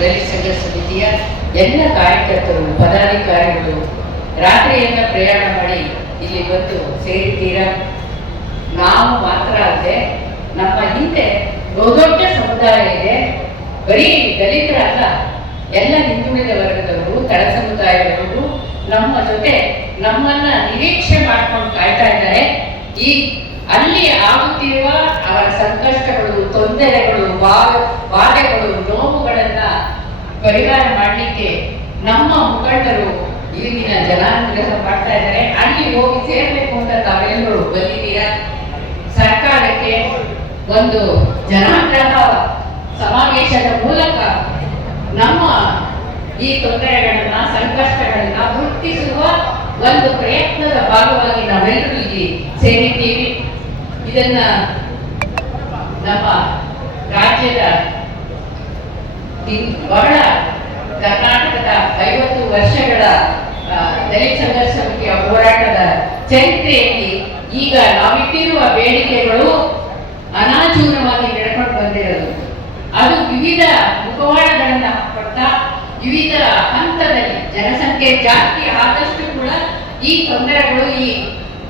ದಲಿತ ಸಂಘರ್ಷ ಸಮಿತಿಯ ಎಲ್ಲ ಕಾರ್ಯಕರ್ತರು ಪದಾಧಿಕಾರಿಗಳು ರಾತ್ರಿಯಿಂದ ಪ್ರಯಾಣ ಮಾಡಿ ಇಲ್ಲಿ ಬಂದು ಸೇರಿದ್ದೀರಾ. ನಾವು ಮಾತ್ರ ಅಲ್ಲದೆ ನಮ್ಮ ಹಿಂದೆ ಬಹುದೊಡ್ಡ ಸಮುದಾಯ ಇದೆ. ಬರೀ ದಲಿತರಲ್ಲ, ಎಲ್ಲ ಹಿಂದುಳಿದ ವರ್ಗದವರು, ತಳ ಸಮುದಾಯದವರು ನಮ್ಮ ಜೊತೆ ನಮ್ಮನ್ನ ನಿರೀಕ್ಷೆ ಮಾಡ್ಕೊಂಡು ಕಾಯ್ತಾ ಇದ್ದಾರೆ. ಈ ಅಲ್ಲಿ ಆಗುತ್ತಿರುವ ಅವರ ಸಂಕಷ್ಟಗಳು, ತೊಂದರೆಗಳು, ಬಾಧೆಗಳು, ನೋವುಗಳನ್ನ ಪರಿಹಾರ ಮಾಡಲಿಕ್ಕೆ ನಮ್ಮ ಮುಖಂಡರು ಈಗಿನ ಜನಾನುಗ್ರಹ ಮಾಡ್ತಾ ಇದ್ದಾರೆ. ಅಲ್ಲಿ ಹೋಗಿ ಸೇರ್ಬೇಕು ಅಂತ ತಾವೆಲ್ಲರೂ ಬಂದಿದ್ದೀರಾ. ಸರ್ಕಾರಕ್ಕೆ ಒಂದು ಜನಾಗ್ರಹ ಸಮಾವೇಶದ ಮೂಲಕ ನಮ್ಮ ಈ ತೊಂದರೆಗಳನ್ನ, ಸಂಕಷ್ಟಗಳನ್ನ ಗುರುತಿಸುವ ಒಂದು ಪ್ರಯತ್ನದ ಭಾಗವಾಗಿ ನಾವೆಲ್ಲರೂ ಇಲ್ಲಿ ಸೇರಿದ್ದೀವಿ. ಇದನ್ನ ನಮ್ಮ ರಾಜ್ಯದ ಬಹಳ ಕರ್ನಾಟಕದ 50 ವರ್ಷಗಳ ದಲಿತ ಸಂಘರ್ಷ ಸಮಿತಿಯ ಹೋರಾಟದ ಚರಿತ್ರೆಯಲ್ಲಿ ಈಗ ನಾವಿಟ್ಟಿರುವ ಬೇಡಿಕೆಗಳು ಅನಾಚೂರವಾಗಿ ನಡ್ಕೊಂಡು ಬಂದಿರೋದು. ಅದು ವಿವಿಧ ಮುಖವಾಡಗಳನ್ನ ಕೊಡ್ತಾ ವಿವಿಧ ಹಂತದಲ್ಲಿ ಜನಸಂಖ್ಯೆ ಜಾಸ್ತಿ ಆದಷ್ಟು ಕೂಡ ಈ ತೊಂದರೆಗಳು, ಈ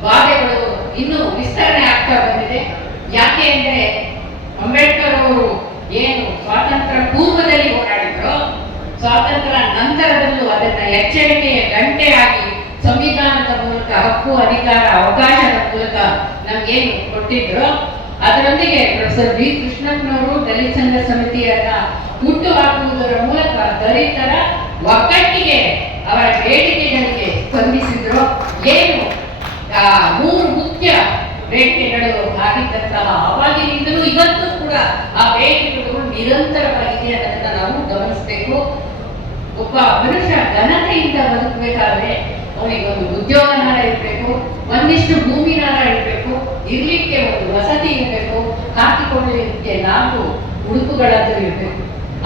ಬಾಧೆಗಳು ಇನ್ನೂ ವಿಸ್ತರಣೆ ಆಗ್ತಾ ಬಂದಿದೆ. ಯಾಕೆ ಅಂದ್ರೆ ಅಂಬೇಡ್ಕರ್ ಅವರು ಏನು ಸ್ವಾತಂತ್ರ್ಯ ಪೂರ್ವದಲ್ಲಿ ಹೋರಾಡಿದ್ರು, ಸ್ವಾತಂತ್ರ್ಯ ನಂತರದಲ್ಲೂ ಅದನ್ನ ಎಚ್ಚರಿಕೆಯ ಗಂಟೆಯಾಗಿ ಸಂವಿಧಾನದ ಮೂಲಕ, ಹಕ್ಕು, ಅಧಿಕಾರ, ಅವಕಾಶದ ಮೂಲಕ ನಮ್ಗೇನು ಕೊಟ್ಟಿದ್ರು, ಅದರೊಂದಿಗೆ ಪ್ರೊಫೆಸರ್ ಬಿ ಕೃಷ್ಣಪ್ಪನವರು ದಲಿತ ಸಂಘ ಸಮಿತಿಯನ್ನ ಹುಟ್ಟು ಹಾಕುವುದರ ಮೂಲಕ ದಲಿತರ ಒಗ್ಗಟ್ಟಿಗೆ, ಅವರ ಬೇಡಿಕೆಗಳಿಗೆ ಸ್ಪಂದಿಸಿದ್ರು. ಏನು 3 ಮುಖ್ಯ ಬೇಡಿಕೆಗಳು ಆಗಿದ್ದಂತಹ ಅವಾಗಿನಿಂದಲೂ ಇವತ್ತು ಕೂಡ ಆ ಬೇಡಿಕೆಗಳು ನಿರಂತರವಾಗಿದೆ ಅನ್ನೋದನ್ನ ನಾವು ಗಮನಿಸಬೇಕು. ಒಬ್ಬ ಮನುಷ್ಯ ಘನತೆಯಿಂದ ಬದುಕಬೇಕಾದ್ರೆ ಅವನಿಗೆ ಒಂದು ಉದ್ಯೋಗನಾರ ಇರಬೇಕು, ಒಂದಿಷ್ಟು ಭೂಮಿನಾರ ಇರಬೇಕು, ಇರ್ಲಿಕ್ಕೆ ಒಂದು ವಸತಿ ಇರಬೇಕು, ಹಾಕಿಕೊಳ್ಳಲಿಕ್ಕೆ 4 ಉಡುಪುಗಳಾದರೂ ಇರಬೇಕು.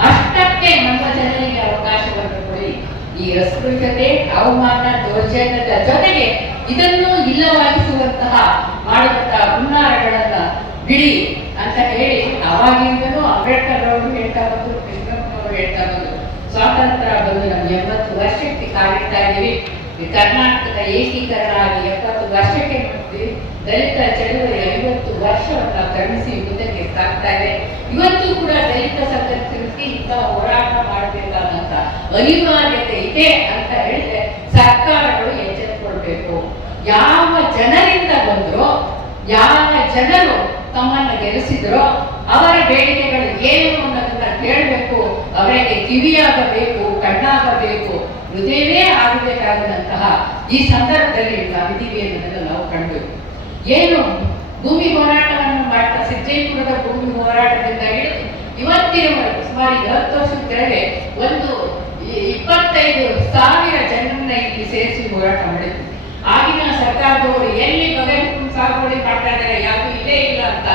ಅಷ್ಟಕ್ಕೆ ನಮ್ಮ ಜನರಿಗೆ ಅವಕಾಶವನ್ನು ಕೊಡಿ. ಈ ಅಸ್ಪೃಶ್ಯತೆ, ಅವಮಾನ, ದೌರ್ಜನ್ಯದ ಜೊತೆಗೆ ಇದನ್ನು ಇಲ್ಲವಾಗಿಸುವಂತಹ ಮಾಡುವಂತಹ ಹುನ್ನಾರಗಳನ್ನ ಬಿಡಿ ಅಂತ ಹೇಳಿ ಅವಾಗಿಂದಲೂ ಅಂಬೇಡ್ಕರ್ ಅವರು ಹೇಳ್ತಾ ಬಂದ್ರು, ಕೃಷ್ಣಪ್ಪನವರು ಹೇಳ್ತಾ ಬಂದ್ರು. ಸ್ವಾತಂತ್ರ್ಯ ಬಂದು ನಮ್ಗೆ 80 ವರ್ಷಕ್ಕೆ ಕಾಯ್ತಾ ಇದ್ದೀವಿ. ಕರ್ನಾಟಕದ ಏಕೀಕರಣ ಆಗಿ 70 ವರ್ಷಕ್ಕೆ ಬಂದ್ವಿ. ದಲಿತ ಚಳುವಳಿ 50 ವರ್ಷವನ್ನ ಕ್ರಮಿಸಿ ಮುಂದಕ್ಕೆ ಸಾಗ್ತಾ ಇದೆ. ಇವತ್ತು ಕೂಡ ದಲಿತ ಸಂಘರ್ಷ ಇಂಥ ಹೋರಾಟ ಮಾಡಬೇಕಾದಂತ ಅನಿವಾರ್ಯತೆ ಇದೆ ಅಂತ ಹೇಳಿದ್ರೆ ಸರ್ಕಾರಗಳು ಎಚ್ಚೆತ್ತುಕೊಳ್ಬೇಕು. ಯಾವ ಜನರಿಂದ ಬಂದ್ರೋ, ಯಾವ ಜನರು ತಮ್ಮನ್ನು ಗೆಲ್ಲಿಸಿದ್ರೋ ಅವರ ಬೇಡಿಕೆಗಳು ಏನು ಅನ್ನೋದನ್ನ ಕೇಳಬೇಕು. ಅವರಿಗೆ ಕಿವಿಯಾಗಬೇಕು, ಕಣ್ಣಾಗಬೇಕು, ಹೃದಯವೇ ಆಗಬೇಕಾದಂತಹ ಈ ಸಂದರ್ಭದಲ್ಲಿ ನಾವಿದ್ದೀವಿ ಅನ್ನೋದನ್ನು ನಾವು ಕಂಡು ಏನು ಭೂಮಿ ಹೋರಾಟವನ್ನು ಮಾಡ್ತಾ ಸಿದ್ದೇಪುರದ ಭೂಮಿ ಹೋರಾಟದಿಂದ ಹಿಡಿದು ಇವತ್ತಿನವರೆಗೂ ಸುಮಾರು 10 ವರ್ಷದ ಕೆಳಗೆ ಒಂದು 25,000 ಜನರನ್ನ ಇಲ್ಲಿ ಸೇರಿಸಿ ಹೋರಾಟ ಮಾಡಿದ್ವಿ. ಆಗಿನ ಸರ್ಕಾರದವರು ಎಲ್ಲಿ ಬಗೆಹರಿಸಿಕೊಂಡು ಸಾಗುವಳಿ ಮಾಡ್ತಾ ಇದ್ದಾರೆ, ಯಾವುದು ಇಲ್ಲೇ ಇಲ್ಲ ಅಂತ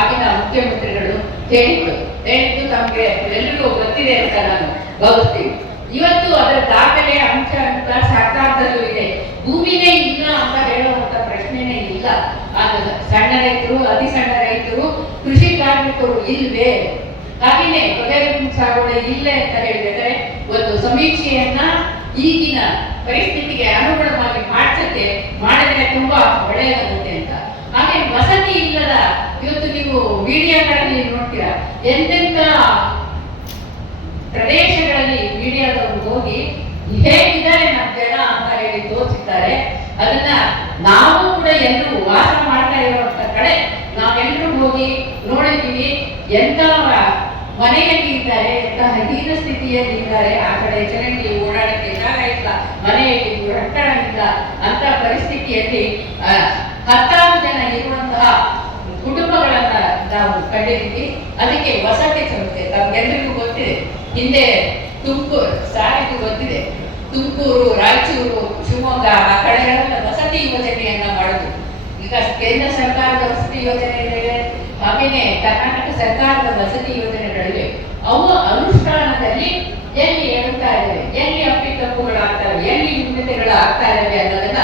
ಆಗಿನ ಮುಖ್ಯಮಂತ್ರಿಗಳು ಹೇಳಿದ್ದು ತಮಗೆ ಎಲ್ಲರಿಗೂ ಗೊತ್ತಿದೆ ಅಂತ ನಾನು ಭಾವಿಸ್ತೀನಿ. ಇವತ್ತು ಅದರ ದಾಖಲೆ ಅಂಶ ಅಂತ ಸರ್ಕಾರದಲ್ಲೂ ಇದೆ. ಭೂಮಿನೇ ಇಲ್ಲ ಅಂತ ಹೇಳುವಂತ ಪ್ರಶ್ನೆನೇ ಇಲ್ಲ. ಸಣ್ಣ ರೈತರು, ಅತಿ ಸಣ್ಣ ರೈತರು, ಕೃಷಿ ಕಾರ್ಮಿಕರು ಇಲ್ವೇ? ಹಾಗೆಯೇ ಬಗೆಹರಿಸಿಕೊಂಡು ಸಾಗುವಳಿ ಇಲ್ಲೇ ಅಂತ ಹೇಳಿದ್ರೆ ಒಂದು ಸಮೀಕ್ಷೆಯನ್ನ ಈಗಿನ ಪರಿಸ್ಥಿತಿಗೆ ಅನುಗುಣವಾಗಿ ಮಾಡಿದ್ರೆ ತುಂಬಾ ಒಳ್ಳೆಯದಾಗುತ್ತೆ ಅಂತ. ಹಾಗೆ ವಸತಿ ಇಲ್ಲದ ಇವತ್ತು ನೀವು ಮೀಡಿಯಾಗಳಲ್ಲಿ ನೋಡ್ತೀರಾ, ಎಂತೆಂತ ಪ್ರದೇಶಗಳಲ್ಲಿ ಮೀಡಿಯಾದವರು ಹೋಗಿ ಹೇಗಿದ್ದಾರೆ ನಮ್ಮ ಜನ ಅಂತ ಹೇಳಿ ತೋರಿಸಿದ್ದಾರೆ. ಅದನ್ನ ನಾವು ಕೂಡ ಎಲ್ಲರೂ ವಾಸ ಮಾಡ್ತಾ ಇರುವಂತ ಕಡೆ ನಾವೆಲ್ಲರೂ ಹೋಗಿ ನೋಡಿದ್ದೀವಿ. ಎಂತ ಮನೆಯಲ್ಲಿ ಇದ್ದಾರೆ, ಎಂತಹ ಹೀನ ಸ್ಥಿತಿಯಲ್ಲಿ ಇದ್ದಾರೆ. ಆ ಕಡೆ ಜನರಿಗೆ ಓಡಾಡಕ್ಕೆ ಜಾಗ ಇಲ್ಲ, ಮನೆಯಲ್ಲಿ ಕಟ್ಟಡ ಇಲ್ಲ ಅಂತ ಪರಿಸ್ಥಿತಿಯಲ್ಲಿ 10 ಜನ ಇರುವಂತಹ ಕುಟುಂಬಗಳನ್ನ ನಾವು ಕಂಡಿದ್ದೀವಿ. ಅದಕ್ಕೆ ವಸತಿ ಸಂಸ್ಥೆ ತಮ್ಗೆಲ್ಲರಿಗೂ ಗೊತ್ತಿದೆ. ಹಿಂದೆ ತುಮಕೂರು ಸಾರಿಗೂ ಗೊತ್ತಿದೆ, ತುಮಕೂರು, ರಾಯಚೂರು, ಶಿವಮೊಗ್ಗ ಆ ಕಡೆಗಳೆಲ್ಲ ವಸತಿ ಯೋಜನೆಯನ್ನ ಮಾಡುದು. ಈಗ ಕೇಂದ್ರ ಸರ್ಕಾರದ ವಸತಿ ಯೋಜನೆ ಇದೆ, ಹಾಗೇನೆ ಕರ್ನಾಟಕ ಸರ್ಕಾರದ ವಸತಿ ಯೋಜನೆಗಳಿವೆ. ಅವು ಅನುಷ್ಠಾನದಲ್ಲಿ ಎಲ್ಲಿ ಹೇಳ್ತಾ ಇದ್ದಾವೆ, ಎಲ್ಲಿ ಅಪ್ಪಿತಪ್ಪುಗಳಾಗ್ತವೆ, ಎಲ್ಲಿ ನ್ಯೂನತೆಗಳಾಗ್ತಾ ಇದ್ದಾವೆ ಅನ್ನೋದನ್ನ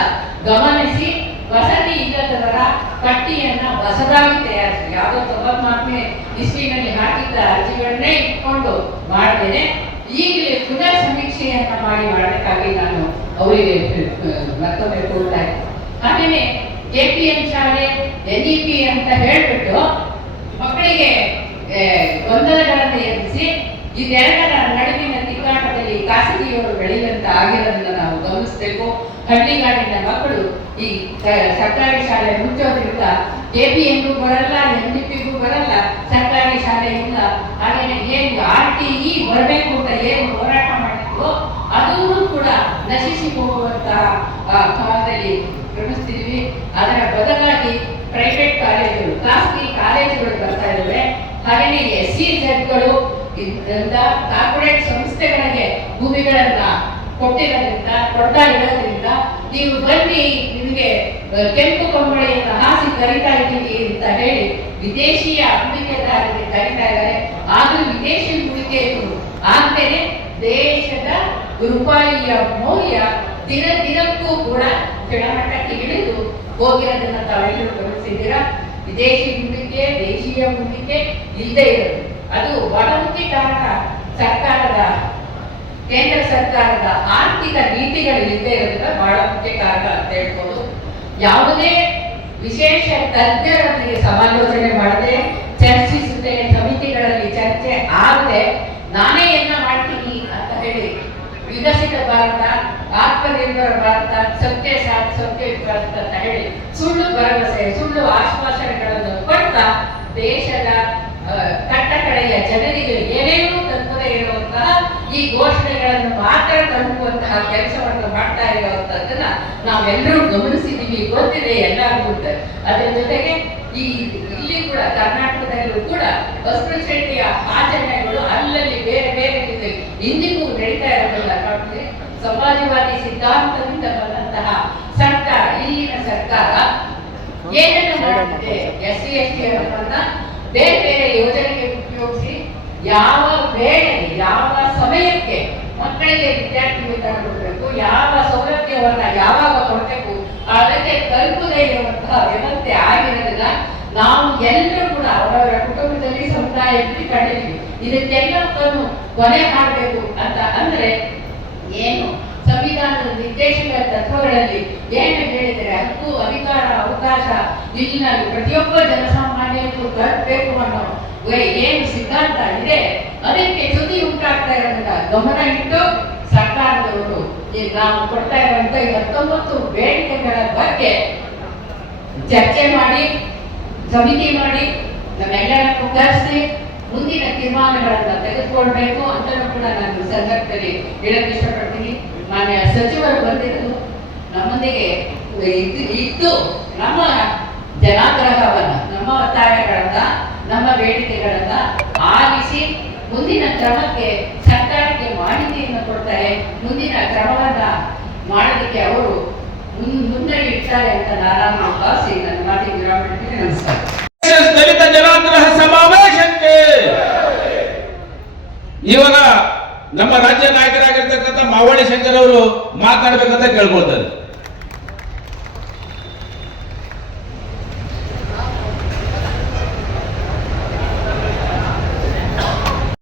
ಗಮನಿಸಿ ವಸತಿ ಇಲ್ಲದವರ ಪಟ್ಟಿಯನ್ನ ಹೊಸದಾಗಿ ತಯಾರಿಸಿ, ಯಾವುದೋ 94ನೇ ಇಸ್ವಿನಲ್ಲಿ ಹಾಕಿದ್ದ ಅರ್ಜಿಗಳನ್ನೇ ಇಟ್ಕೊಂಡು ಮಾಡ್ತೇನೆ ಈಗಲೇ ಪುನರ್ ಸಮೀಕ್ಷೆಯನ್ನ ಮಾಡಬೇಕಾಗಿ ನಾನು ಅವರಿಗೆ ಮತ್ತೊಮ್ಮೆ ಕೊಡ್ತಾ ಇದ್ದೆ. ಹಾಗೆಯೇ KPM ಶಾಲೆ NEP ಅಂತ ಹೇಳ್ಬಿಟ್ಟು ಮಕ್ಕಳಿಗೆ ಗೊಂದಲಗಳನ್ನು ಎಬ್ಬಿಸಿ ಇದೆರಡರ ನಡುವಿನ ತಿಕ್ಕಾಟದಲ್ಲಿ ಖಾಸಗಿಯವರು ಬೆಳೆಯುವಂತ ಆಗಿರೋದನ್ನ ನಾವು ಗಮನಿಸಬೇಕು. ಹಳ್ಳಿಗಾಡಿನ ಮಕ್ಕಳು ಈ ಸರ್ಕಾರಿ ಶಾಲೆ ಮುಚ್ಚೋದ್ರಿಂದ KPMಗೂ ಬರಲ್ಲ, NEPಗೂ ಬರಲ್ಲ, ಸರ್ಕಾರಿ ಶಾಲೆಯಿಂದ. ಹಾಗೇನೆ ಏನು RTE ಬರಬೇಕು ಅಂತ ಏನು ಹೋರಾಟ ಮಾಡಿದ್ರು ಅದೂ ಕೂಡ ನಶಿಸಿ ಹೋಗುವಂತಹ ಕಾಲದಲ್ಲಿ ಕ್ರಮಿಸ್ತಿದ್ವಿ. ಅದರ ಬದಲಾಗಿ ಪ್ರೈವೇಟ್ ಕಾಲೇಜುಗಳು, ಖಾಸಗಿ ಕಾಲೇಜುಗಳು ಬರ್ತಾ ಇದ್ದಾವೆ. ಹಾಗೆಯೇ SEZಗಳು ಕಾರ್ಪೊರೇಟ್ ಸಂಸ್ಥೆಗಳಿಗೆ ಭೂಮಿಗಳನ್ನ ಕೊಡ್ತಾ ಇರೋದ್ರಿಂದ ನೀವು ಬನ್ನಿ, ನಿಮಗೆ ಕೆಂಪು ಕಂಬಳಿಯನ್ನು ಹಾಸಿ ಕರಿತಾ ಇದ್ದೀವಿ ಅಂತ ಹೇಳಿ ವಿದೇಶಿಯ ಹೂಡಿಕೆದಾರರಿಗೆ ಕರೀತಾ ಇದ್ದಾರೆ. ಆದ್ರೂ ವಿದೇಶಿ ಹೂಡಿಕೆಗಳು ಆಗ್ತೇನೆ ದೇಶದ ರೂಪಾಯಿಯ ಮೌಲ್ಯ ದಿನಕ್ಕೂ ಕೂಡ ಕೆಳಮಟ್ಟಕ್ಕೆ ಇಳಿದು ಹೋಗಿರೋದನ್ನ ತಾವೆಲ್ಲರೂ ಗಮನಿಸಿದ್ದೀರಾ. ವಿದೇಶಿ ಹೂಡಿಕೆ, ದೇಶೀಯ ಹೂಡಿಕೆ ಇಲ್ಲದೆ ಇರೋದು ಅದು ಒಳಮುಖಿ ಕಾರಣ ಕೇಂದ್ರ ಸರ್ಕಾರದ ಆರ್ಥಿಕ ನೀತಿಗಳು ಇಲ್ಲದೆ ಇರೋದ್ರಿಂದ ಬಹಳ ಮುಖ್ಯ ಕಾರಣ ಅಂತ ಹೇಳ್ಬೋದು. ಯಾವುದೇ ವಿಶೇಷ ತಜ್ಞರೊಂದಿಗೆ ಸಮಾಲೋಚನೆ ಮಾಡದೆ, ಚರ್ಚಿಸುತ್ತೇನೆ ಸಮಿತಿಗಳಲ್ಲಿ ಚರ್ಚೆ ಆಗದೆ ನಾನೇ ಎಲ್ಲ ಮಾಡ್ತೀನಿ ಅಂತ ಹೇಳಿ ವಿಕಸಿತ ಭಾರತ, ಆತ್ಮನಿರ್ಭರ ಭಾರತ, ಸತ್ಯ ಸಾಥ್ ಸತ್ಯ ಭಾರತ ಅಂತ ಹೇಳಿ ಸುಳ್ಳು ಭರವಸೆ, ಸುಳ್ಳು ಆಶ್ವಾಸನೆಗಳನ್ನು ಕೊಡ್ತಾ ದೇಶದ ಕಟ್ಟಕಡೆಯ ಜನರಿಗೆ ಏನೇನೂ ತಲುಪದೇ ಇರುವಂತಹ ಈ ಘೋಷಣೆಗಳನ್ನು ಮಾತ್ರ ತಲುಪುವಂತಹ ಕೆಲಸವನ್ನು ಮಾಡ್ತಾ ಇರುವಂತದ್ದನ್ನ ನಾವೆಲ್ಲರೂ ಗಮನಿಸಿದ್ದೀವಿ, ಗೊತ್ತಿದೆ ಎಲ್ಲರಿಗೂ. ಅದರ ಜೊತೆಗೆ ಇಲ್ಲಿ ಕೂಡ ಕರ್ನಾಟಕದಲ್ಲೂ ಕೂಡ ಅಸ್ಪೃಶ್ಯತೆಯ ಆಚರಣೆಗಳು ಅಲ್ಲಲ್ಲಿ ಬೇರೆ ಬೇರೆ ರೀತಿ ಇಂದಿಗೂ ನಡೀತಾ ಇರೋದಿಲ್ಲ. ಸಮಾಜವಾದಿ ಸಿದ್ಧಾಂತದಿಂದ ಬಂದಂತಹ ಸರ್ಕಾರ, ಇಲ್ಲಿನ ಸರ್ಕಾರ ಏನನ್ನು ಮಾಡುತ್ತಿದೆ, SC ST ಅವರನ್ನ ಬೇರೆ ಬೇರೆ ಯೋಜನೆಗೆ ಉಪಯೋಗಿಸಿ ಯಾವ ವೇಳೆಗೆ, ಯಾವ ಸಮಯಕ್ಕೆ ಮಕ್ಕಳಿಗೆ ವಿದ್ಯಾರ್ಥಿ ವೇತನ ಕೊಡಬೇಕು, ಯಾವ ಸೌಲಭ್ಯವನ್ನ ಯಾವಾಗ ಕೊಡಬೇಕು ಅದಕ್ಕೆ ತಲುಪದೇ ಇರುವಂತಹ ವ್ಯವಸ್ಥೆ ಆಗಿರೋದಿಲ್ಲ. ನಾವು ಎಲ್ಲರೂ ಕೂಡ ಅವರವರ ಕುಟುಂಬದಲ್ಲಿ, ಸಮುದಾಯದಲ್ಲಿ ಕಂಡಿದ್ದೀವಿ. ಇದಕ್ಕೆಲ್ಲವನ್ನು ಕೊನೆ ಮಾಡಬೇಕು ಅಂತ ಅಂದ್ರೆ ಏನು ಸಂವಿಧಾನದ ನಿರ್ದೇಶಕ ತತ್ವಗಳಲ್ಲಿ ಏನು ಹೇಳಿದರೆ ಹಕ್ಕು, ಅಧಿಕಾರ, ಅವಕಾಶ ಇಲ್ಲ ಪ್ರತಿಯೊಬ್ಬ ಜನಸಾಮಾನ್ಯರಿಗೂ ತಲುಪಬೇಕು ಅನ್ನೋ ಏನು ಸಿದ್ಧಾಂತ ಇದೆ ಅದಕ್ಕೆ ಚ್ಯುತಿ ಉಂಟಾಗ್ತಾ ಇರೋದನ್ನ ಗಮನ ಇಟ್ಟು ಸರ್ಕಾರದವರು ನಾವು ಕೊಡ್ತಾ ಇರುವಂತ 19 ಬೇಡಿಕೆಗಳ ಬಗ್ಗೆ ಚರ್ಚೆ ಮಾಡಿ, ಸಮಿತಿ ಮಾಡಿ, ನಮ್ಮೆಲ್ಲರನ್ನು ಕರೆಸಿ ಮುಂದಿನ ತೀರ್ಮಾನಗಳನ್ನ ತೆಗೆದುಕೊಳ್ಬೇಕು ಅಂತಲೂ ಕೂಡ ನಾನು ಸಂದರ್ಭದಲ್ಲಿ ಹೇಳಕ್ ಇಷ್ಟಪಡ್ತೀನಿ. ಮಾನ್ಯ ಸಚಿವರು ಬಂದಿರೋದು ನಮ್ಮೊಂದಿಗೆ ಇದ್ದು ನಮ್ಮ ಜನಾಗ್ರಹವನ್ನ, ನಮ್ಮ ಒತ್ತಾಯಗಳನ್ನ, ನಮ್ಮ ಬೇಡಿಕೆಗಳನ್ನ ಆಲಿಸಿ ಮುಂದಿನ ಕ್ರಮಕ್ಕೆ ಸರ್ಕಾರಕ್ಕೆ ಮಾಹಿತಿಯನ್ನು ಕೊಡ್ತಾರೆ. ಮುಂದಿನ ಕ್ರಮವನ್ನ ಮಾಡೋದಕ್ಕೆ ಅವರು ಮುನ್ನಡೆ ಇಡ್ತಾರೆ ಅಂತ ನಾನು ಭಾವಿಸಿ ನನ್ನ ಮಾತಿಗೆ ವಿರಾಮ ನೀಡ್ತೀನಿ. ನಮಸ್ಕಾರ. ದಲಿತ ಜನಾಗ್ರಹ ಸಮಾವೇಶಕ್ಕೆ ಇವಾಗ ನಮ್ಮ ರಾಜ್ಯ ನಾಯಕರಾಗಿರ್ತಕ್ಕಂಥ ಮಾವಳಿ ಶಂಕರ್ ಅವರು ಮಾತನಾಡಬೇಕಂತ ಕೇಳ್ಕೊಳ್ತಾರೆ.